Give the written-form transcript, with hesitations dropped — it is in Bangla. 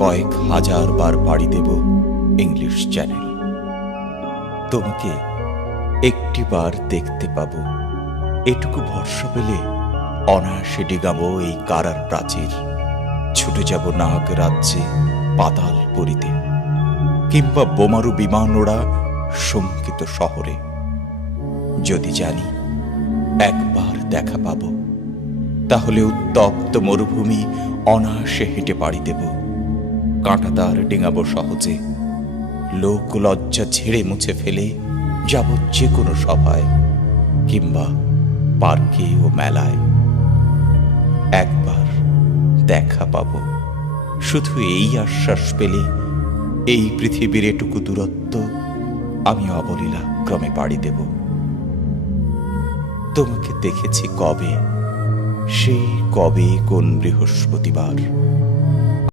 কয়েক হাজার বার পাড়ি দেব ইংলিশ চ্যানেল। তোমাকে একটি বার দেখতে পাব, এটুকু ভরসা পেলে অনায়াসে ডিগাবো এই কারার প্রাচীর। ছুটে যাব নাগ রাজ্যে পাতাল পুরীতে, কিংবা বোমারু বিমান ওড়া শঙ্কিত শহরে। যদি জানি একবার দেখা পাব, তাহলে উত্তপ্ত মরুভূমি অনায়াসে হেঁটে পাড়ি দেব। কাঁটাতার ডিঙাবো সহজে, লোক লজ্জা ঝেড়ে মুছে ফেলে যাব যে কোনো সভায়, কিংবা পার্কে ও মেলায়। একবার দেখা পাব, শুধু এই আশ্বাস পেলে এই পৃথিবীর এটুকু দূরত্ব আমি অবলীলা ক্রমে পাড়ি দেব। তোমাকে দেখেছি কবে, সেই কবে কোন বৃহস্পতিবার।